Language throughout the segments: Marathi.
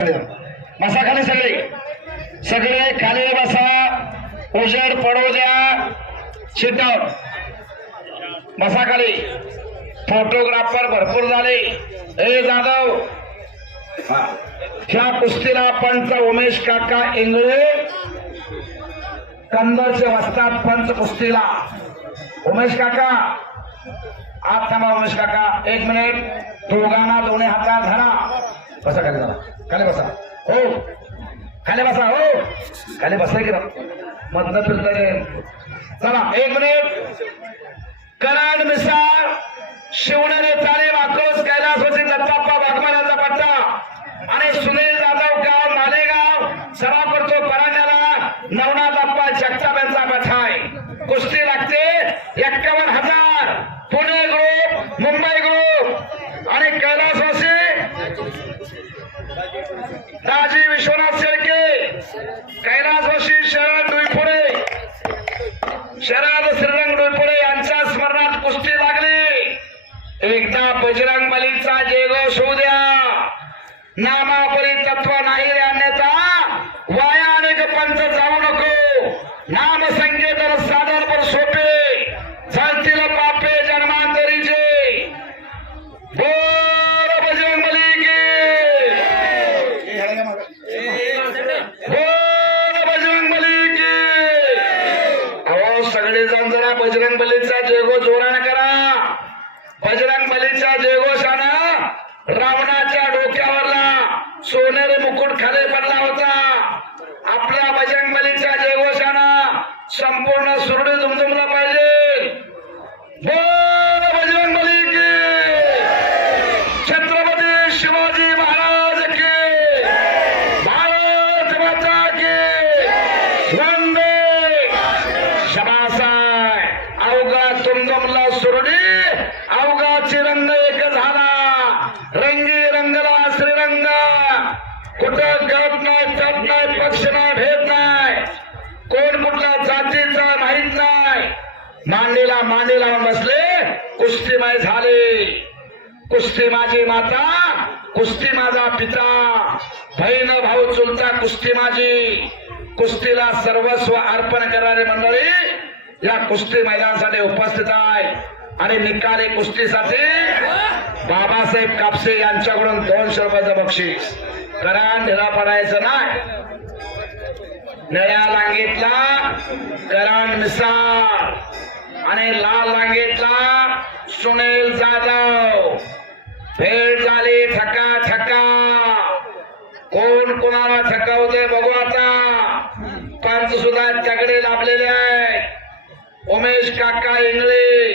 बसा खाली सगळे. सगळे खाली बसा. उजेड पडू द्या शिटावर बसा खाली. फोटोग्राफर भरपूर झाले. हे जाधव. ह्या कुस्तीला पंच उमेश काका इंगळे कंदरचे वस्तात पंच कुस्तीला. उमेश काका. आत थांबा उमेश काका. एक मिनिट. दोघांना दोन्ही हातात धरा. कसा खाली झाला खाली बसा हो. खाली बसा हो. खाली बसा की मधनं फिरतंय चला एक मिनिट. कराड मिसाळ शिवनेरे बजरंग बलीचा जयघोष होऊ द्या. नामापरी तत्व नाही रे अन्यथा. वाया अनेक पंच जाऊ नको. नाम संगीत साधन पर सोपे चालतील पापे जन्मांतरीचे बोल बजरंग बली की बोल बजरंग बली की अहो सगळे जण जरा बजरंग बलीचा जयघोष जोराने करा बजरंग बलीच्या जयघोषानं रावणाच्या डोक्यावरला सोनेरी मुकुट खाली पडला होता. आपल्या बजरंग बलीच्या जयघोषानं संपूर्ण सुरडी दुमदुमला पाहिजे बोल बजरंग बली की. छत्रपती शिवाजी महाराज के. भारत माता की. वंदे. शबासाय. अवघा तुमदमला सुरडी अवघा चिरंग एक झाला रंगी रंगला श्रीरंग कुठं गट नाही तप नाही पक्ष नाही भेद नाही कोण कुठल्या जातीचा माहीत नाही मांडीला मांडी लावून बसले. कुस्तीमय झाले. कुस्ती माझी माता कुस्ती माझा पिता. बहीण भाऊ चुलता कुस्ती माझी. कुस्तीला सर्वस्व अर्पण करणारे मंडळी या कुस्ती मैदानासाठी उपस्थित आहे. आणि निकाली कुस्तीसाठी बाबासाहेब कापसे यांच्याकडून दोनशे रुपयाचं बक्षीस. करान ढिला पडायचं नाही. निळ्या लांगेतला करण मिसाळ. आणि लाल लांगीतला सुनील जाधव. भेट झाली ठका ठका. कोण कोणाला थकवते बघू आता. पंच सुद्धा तगडे लाभलेले आहेत. उमेश काका इंगळे.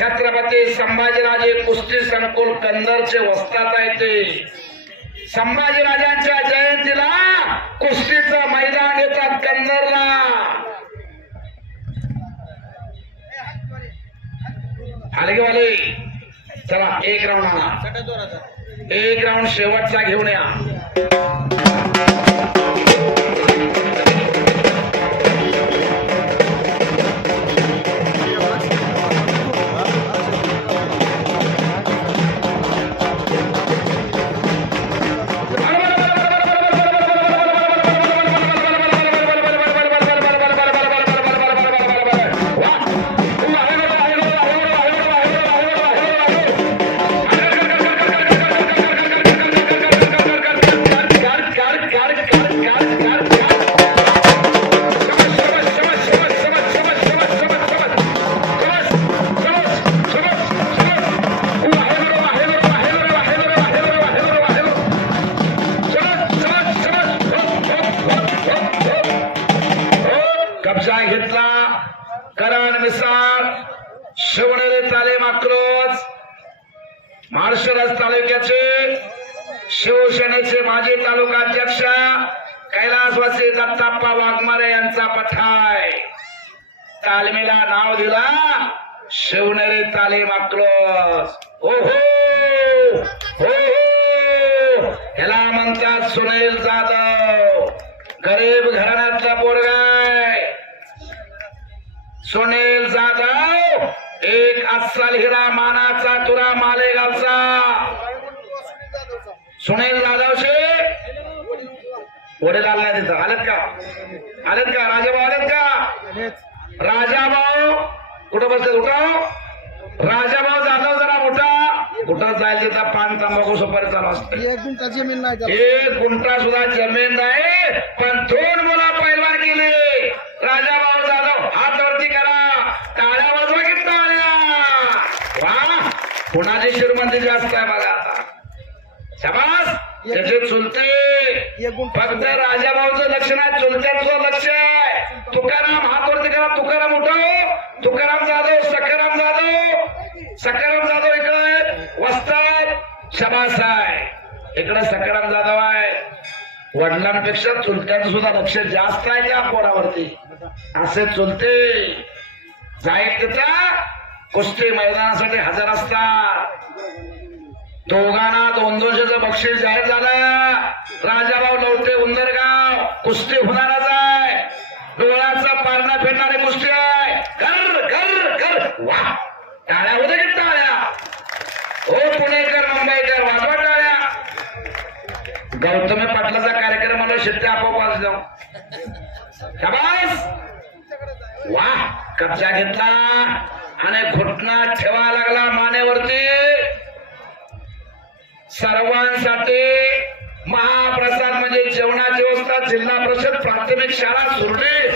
छत्रपती संभाजीराजे कुस्ती संकुल कंदरचे वस्तात आहे ते. संभाजीराजांच्या जयंतीला कुस्तीचं मैदान येतात कंदरला. की वाले? चला एक राऊंड आणा. एक राऊंड शेवटचा घेऊन या. कब्जा घेतला. करण मिसाळ शिवनेरे तालीम अक्रोज. माळशिरस तालुक्याचे शिवसेनेचे माजी तालुका अध्यक्ष कैलासवासी दत्ताप्पा वाघमारे यांचा पठाय. तालमीला नाव दिला शिवनेरी तालीम अक्रोज. हो हो हो हो. ह्याला म्हणतात सुनील जाधव. गरीब एक अस्सल हिरा मानाचा तुरा मालेगावचा. सुनील जाधव शे वडील आले नाही तिथं. आलेत का? आलेत का? राजाभाऊ आलेत का? राजाभाऊ. कुठं बसले उठाव राजाभाऊ जाधव जरा उठा. कुठं जायचं तिथं पान तंबाखू सुपारी चालू असते एक गुंठा जमीन नाही एक गुंठा सुद्धा जमीन नाही. पण दोन मुलं पैलवान केले राजाभाऊ जाधव हात वरती करा टाळ्या वाजवा की टाळ्या वा कुणाची श्रीमंती जास्त आहे बघा आता. शबास! त्याचे चुलते. फक्त राजाभाऊचं लक्ष नाही चुलत्याचं लक्ष आहे. तुकाराम हात वरती करा तुकाराम उठव तुकाराम जाधव सखाराम जाधव. सखाराम जाधव इकडे वस्तात शबास आहे. इकडे सखाराम जाधव आहे. वडिलांपेक्षा चुलत्याचं सुद्धा लक्ष जास्त आहे त्या पोरावरती. असे चुलते. जाईल तिथं कुस्ती मैदानासाठी हजर असतात. दोघांना दोन दोनशेचं बक्षीस जाहीर झालं. राजाभाऊ लवटे उंदरगाव कुस्ती होणारच आहे. डोळ्याचा पारणा फिरणारी कुस्ती आहे. कर कर कर. वा. टाळ्या होते की टाळ्या. हो पुणेकर मुंबईकर वाजवा टाळ्या. गौतमी पाटलाचा कार्यक्रम आला शिट्ट्या आपोआप वाजलो शाबास. वा कब्जा घेतला. आणि घुटना ठेवा लागला मानेवरती. सर्वांसाठी महाप्रसाद म्हणजे जेवणाची व्यवस्था जिल्हा परिषद प्राथमिक शाळा सुरली